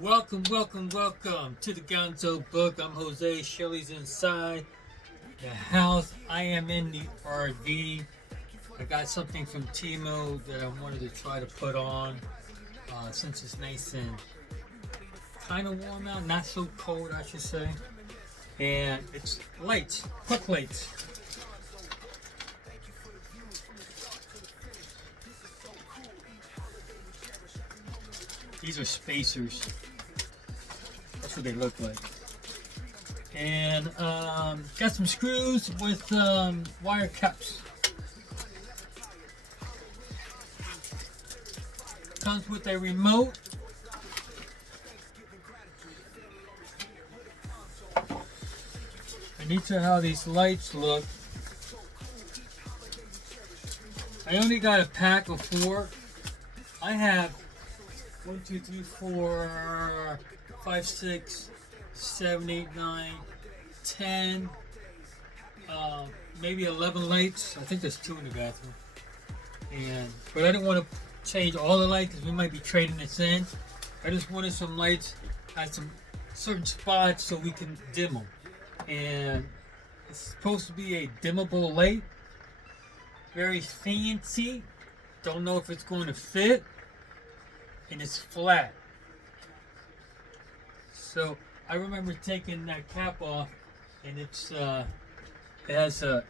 Welcome to the Gonzo book. I'm Jose. Shelly's inside the house. I am in the RV. I got something from Temu that I wanted to try to put on since it's nice and kind of warm out, not so cold, I should say. And it's lights, quick lights. These are spacers. That's what they look like. And got some screws with wire caps. Comes with a remote. And these are how these lights look. I only got a pack of 4. I have 1, 2, 3, 4, 5, 6, 7, 8, 9, 10, maybe 11 lights. I think there's 2 in the bathroom. But I didn't want to change all the lights because we might be trading this in. I just wanted some lights at some certain spots so we can dim them. And it's supposed to be a dimmable light. Very fancy. Don't know if it's going to fit. And it's flat. So I remember taking that cap off, and it has a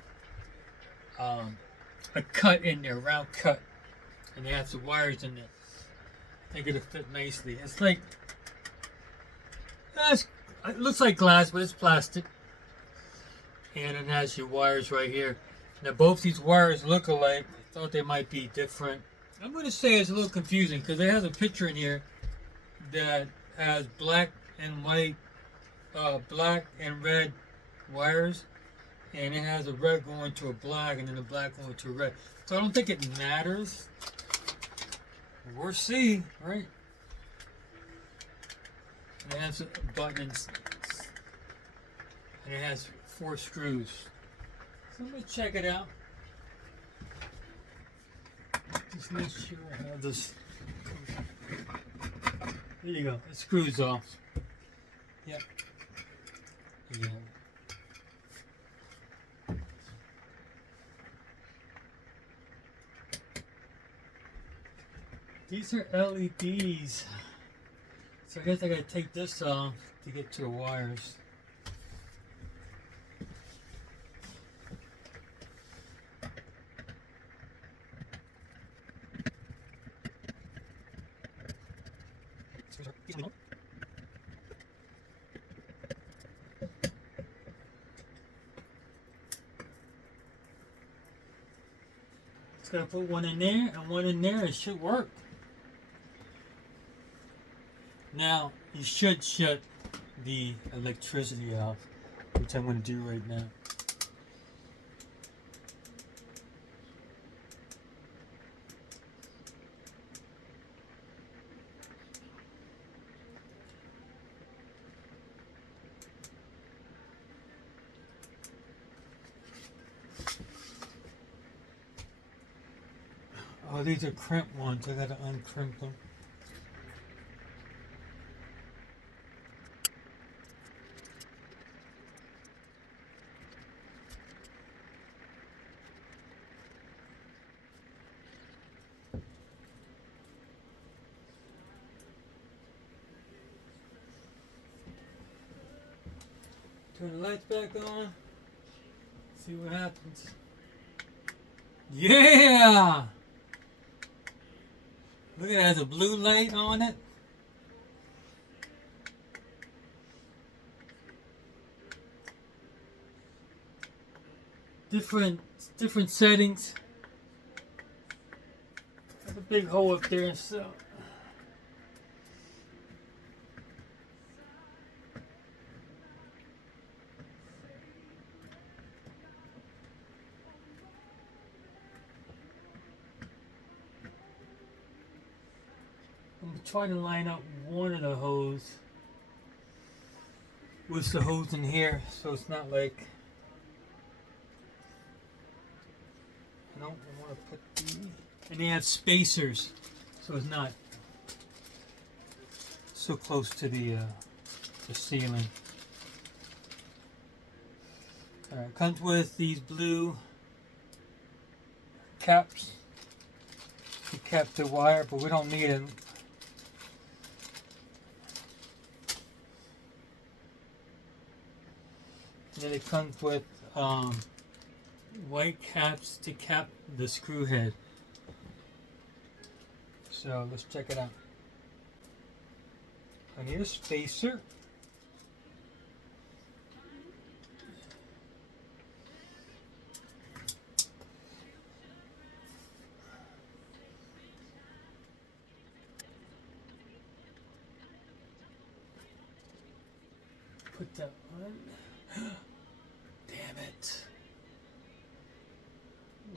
cut in there, round cut, and it has the wires in it. I think it'll fit nicely. It's like it looks like glass, but it's plastic, and it has your wires right here. Now both these wires look alike. I thought they might be different. I'm going to say it's a little confusing because it has a picture in here that has black and white, black and red wires, and it has a red going to a black and then a black going to a red. So I don't think it matters. We'll see, right? And it has buttons, and it has 4 screws. So let me check it out. Just make sure I have this. There you go. It screws off. Yep. Yeah. These are LEDs. So I guess I gotta take this off to get to the wires. Just gotta put one in there and one in there. It should work. Now you should shut the electricity off, which I'm gonna do right now. Oh, these are crimped ones. I gotta uncrimp them. Turn the lights back on. See what happens. Yeah! Look at it, has a blue light on it. Different settings. There's a big hole up there, so I'm trying to line up one of the hose with the hose in here, so it's not like I want to put the, and they have spacers, so it's not so close to the ceiling. Alright, comes with these blue caps to cap the wire, but we don't need them. And then it comes with white caps to cap the screw head. So let's check it out. I need a spacer. Put that on. Damn it.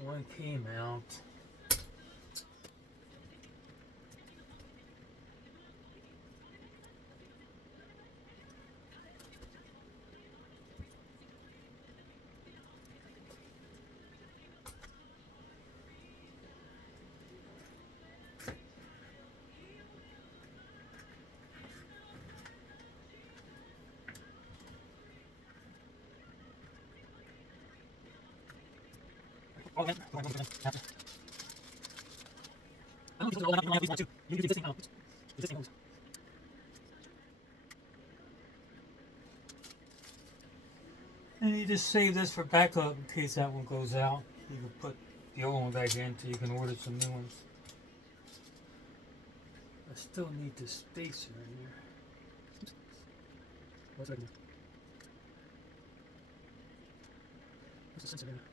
One came out. And you just save this for backup in case that one goes out. You can put the old one back in until you can order some new ones. I still need the spacer in here. What's that? What's the sensor in there?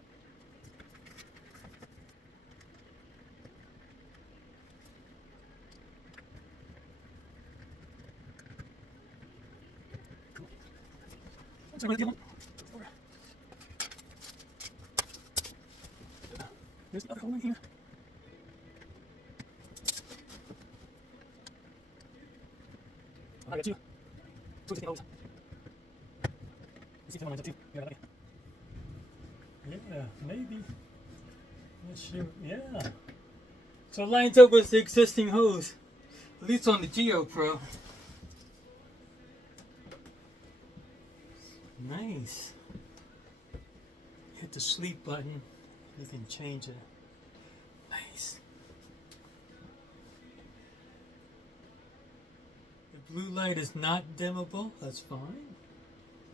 There's the other hole in here. I got two. Two of the holes. Let's see if the one lines up too. Yeah, maybe. Not sure. Yeah. So it lines up with the existing hose. At least on the Geo Pro. Nice. Hit the sleep button. You can change it. Nice. The blue light is not dimmable. That's fine.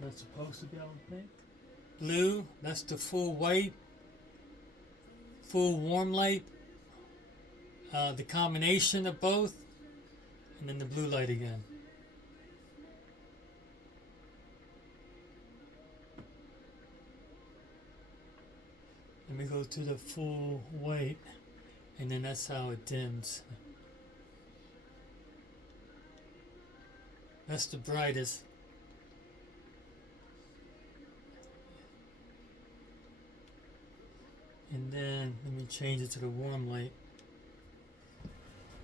Not supposed to be, I don't think. Blue, that's the full white, full warm light. The combination of both. And then the blue light again. Let me go to the full white, and then that's how it dims. That's the brightest. And then let me change it to the warm light.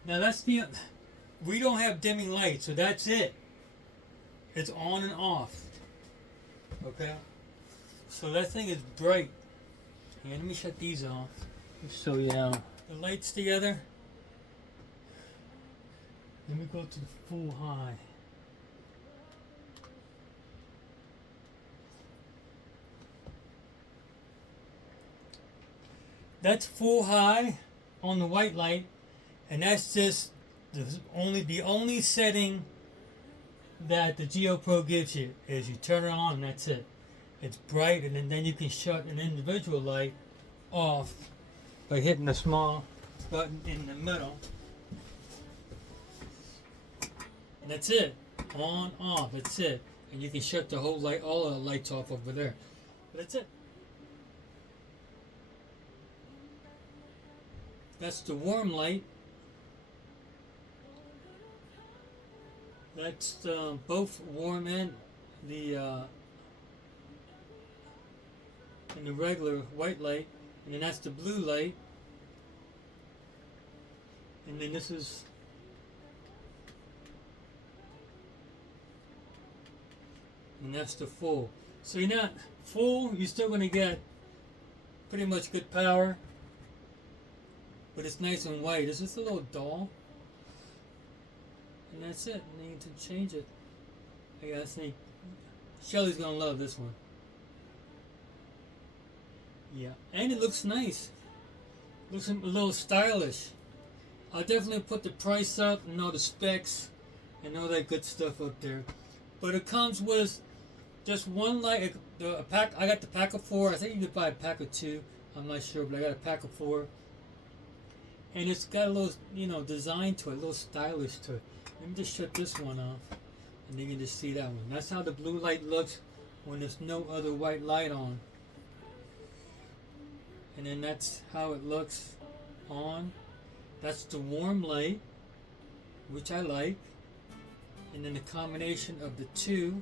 Now that's the, we don't have dimming light, so that's it. It's on and off. Okay? So that thing is bright. And let me shut these off. Just show you how the lights together. Let me go to the full high. That's full high on the white light, and that's just the only setting that the Geo Pro gives you is you turn it on and that's it. It's bright, and then you can shut an individual light off by hitting the small button in the middle. And that's it. On, off, that's it. And you can shut the whole light, all the lights off over there. But that's it. That's the warm light. That's both warm and the regular white light, and then that's the blue light, and then this is and that's the full. So you're not full, you're still going to get pretty much good power, but it's nice and white. It's just a little dull. And that's it. And then you can change it. I gotta think. Shelly's gonna love this one. Yeah, and it looks nice. Looks a little stylish. I'll definitely put the price up and all the specs and all that good stuff up there. But it comes with just one light. A pack. I got the pack of 4. I think you could buy a pack of 2. I'm not sure, but I got a pack of 4. And it's got a little, design to it, a little stylish to it. Let me just shut this one off, and you can just see that one. That's how the blue light looks when there's no other white light on. And then that's how it looks on. That's the warm light, which I like. And then the combination of the two,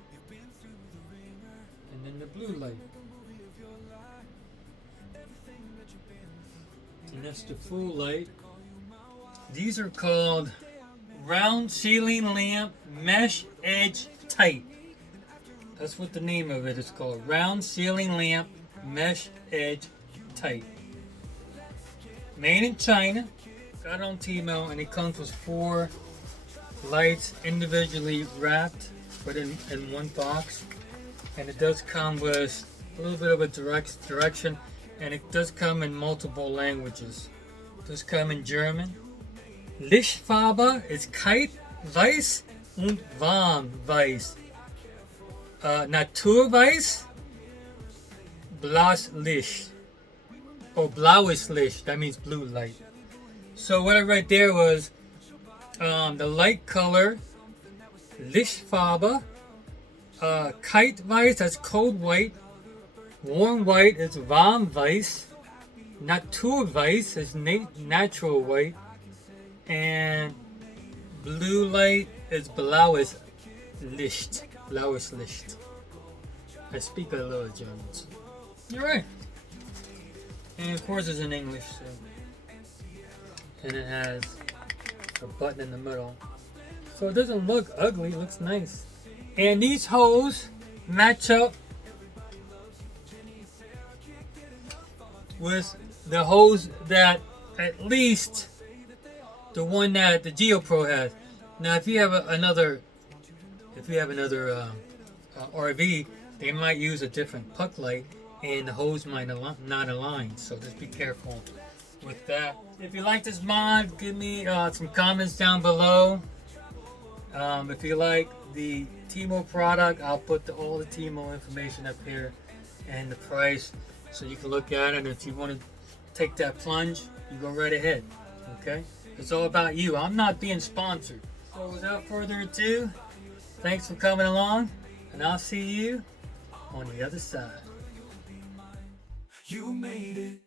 and then the blue light. And that's the full light. These are called round ceiling lamp mesh edge tight. That's what the name of it is called. Round ceiling lamp mesh edge tight. Made in China. Got it on Temu, and it comes with 4 lights individually wrapped, put in one box. And it does come with a little bit of a direction, and it does come in multiple languages. It does come in German. Lichtfarbe ist kalt weiß und warm weiß. Naturweiß, blaues Licht. Or blaues Licht, that means blue light. So what I read there was the light color, Lichtfarbe, Kaltweiß, that's cold white, warm white is warm weiß, Naturweiß is natural white, and blue light is blaues Licht. Blaues Licht. I speak a little German. You're right. And of course it's in English, so. And it has a button in the middle. So it doesn't look ugly, it looks nice. And these hose match up with the hose that at least the one that the GeoPro has. Now, if you have another RV, they might use a different puck light, and the hose might not align. So just be careful with that. If you like this mod, give me some comments down below. If you like the Temu product, I'll put all the Temu information up here and the price, so you can look at it. If you want to take that plunge, you go right ahead. Okay? It's all about you. I'm not being sponsored. So without further ado, thanks for coming along, and I'll see you on the other side. You made it.